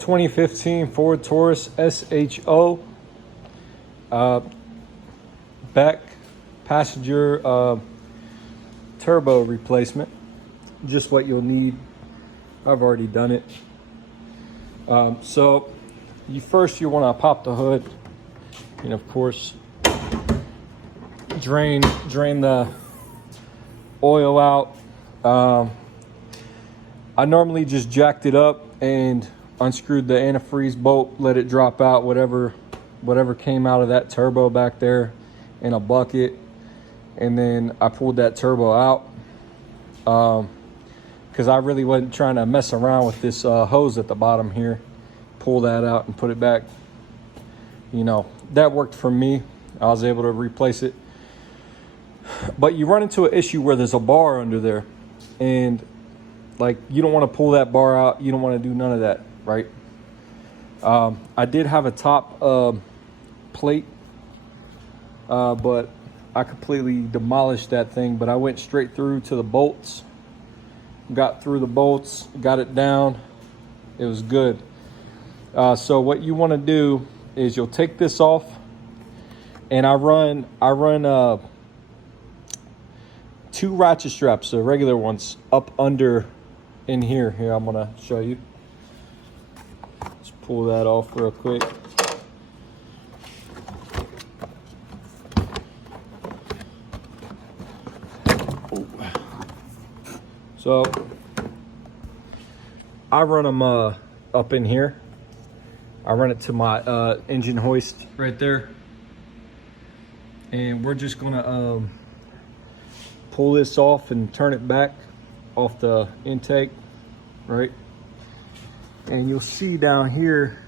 2015 Ford Taurus SHO. Back passenger turbo replacement. Just what you'll need. I've already done it. So you want to pop the hood, and of course drain the oil out. I normally just jacked it up and unscrewed the antifreeze bolt, let it drop out whatever came out of that turbo back there in a bucket, and then I pulled that turbo out because I really wasn't trying to mess around with this hose at the bottom here. Pull that out and put it back. You know, that worked for me. I was able to replace it. But you run into an issue where there's a bar under there, and like, you don't want to pull that bar out. You don't want to do none of that, right? I did have a top plate, but I completely demolished that thing. But I went straight through to the bolts, got through the bolts, got it down. It was good. So what you want to do is you'll take this off, and I run 2 ratchet straps, the regular ones, up under in here. Here, I'm gonna show you. Let's pull that off real quick. So I run them up in here. I run it to my engine hoist right there, and we're just gonna pull this off and turn it back off the intake, right? And you'll see down here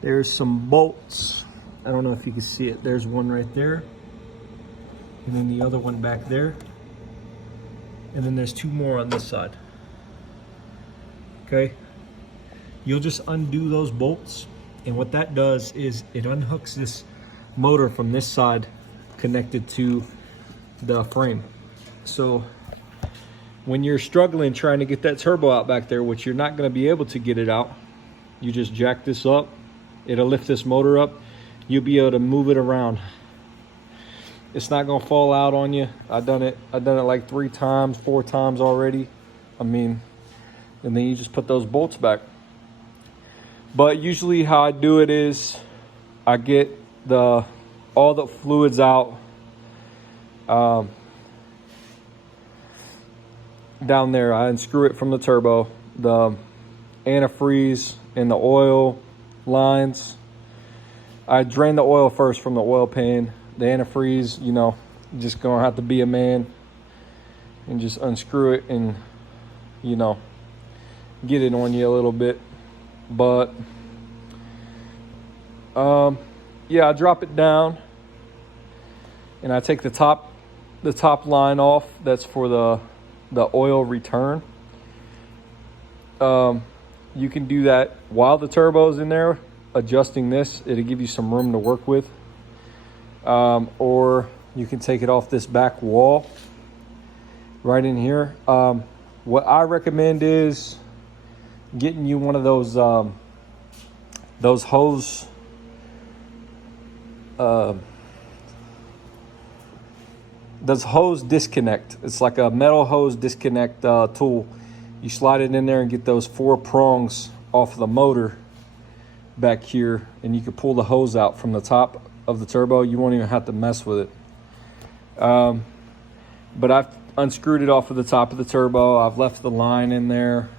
there's some bolts. I don't know if you can see it. There's one right there, and then the other one back there, and then there's 2 more on this side. Okay, you'll just undo those bolts, and what that does is it unhooks this motor from this side connected to the frame. So when you're struggling trying to get that turbo out back there, which you're not going to be able to get it out, you just jack this up. It'll lift this motor up. You'll be able to move it around. It's not going to fall out on you. I've done it like 3 times, 4 times already. I mean, and then you just put those bolts back. But usually how I do it is I get all the fluids out down there. I unscrew it from the turbo, the antifreeze and the oil lines. I drain the oil first from the oil pan. The antifreeze, you know, just gonna have to be a man and just unscrew it and, you know, get it on you a little bit. But yeah, I drop it down and I take the top line off. That's for the oil return. You can do that while the turbo's in there, adjusting this. It'll give you some room to work with. Or you can take it off this back wall right in here. What I recommend is getting you one of those hose disconnect. It's like a metal hose disconnect tool. You slide it in there and get those 4 prongs off the motor back here, and you can pull the hose out from the top of the turbo. You won't even have to mess with it. But I've unscrewed it off of the top of the turbo. I've left the line in there.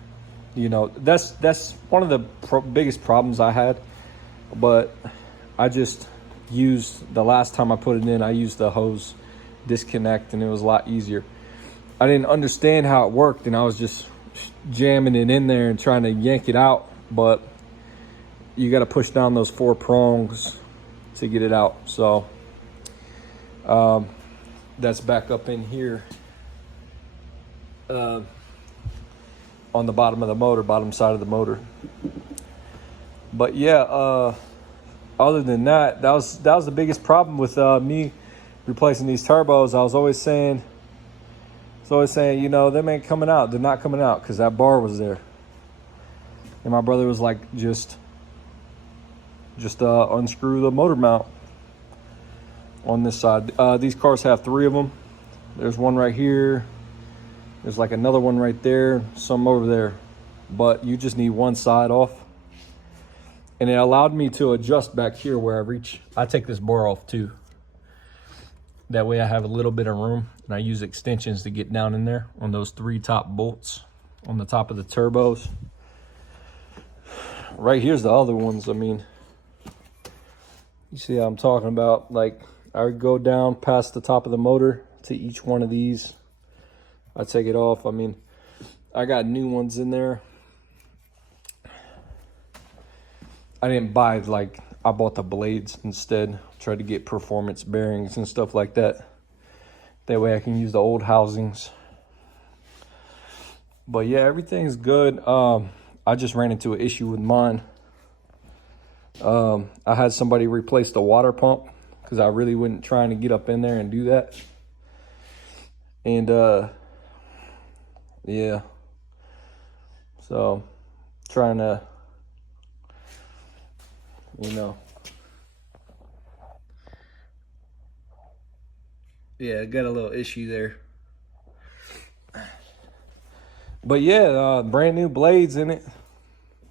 You know, that's one of the biggest problems I had. But I just used, the last time I put it in, I used the hose disconnect, and it was a lot easier. I didn't understand how it worked, and I was just jamming it in there and trying to yank it out, but you got to push down those 4 prongs to get it out. So that's back up in here on the bottom of the motor, bottom side of the motor. But yeah, other than that, that was the biggest problem with me replacing these turbos. I was always saying, you know, them ain't coming out. They're not coming out because that bar was there. And my brother was like, just unscrew the motor mount on this side. These cars have 3 of them. There's one right here. There's like another one right there, some over there. But you just need one side off. And it allowed me to adjust back here where I reach. I take this bar off too. That way I have a little bit of room, and I use extensions to get down in there on those 3 top bolts on the top of the turbos. Right here's the other ones. I mean, you see how I'm talking about? Like, I would go down past the top of the motor to each one of these. I take it off. I mean, I got new ones in there. I didn't buy, like, I bought the blades instead. Tried to get performance bearings and stuff like that. That way I can use the old housings. But yeah, everything's good. I just ran into an issue with mine. I had somebody replace the water pump because I really wasn't trying to get up in there and do that. And yeah. So trying to, you know. Yeah, got a little issue there. But yeah, brand new blades in it,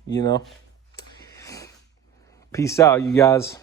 you know. Peace out, you guys.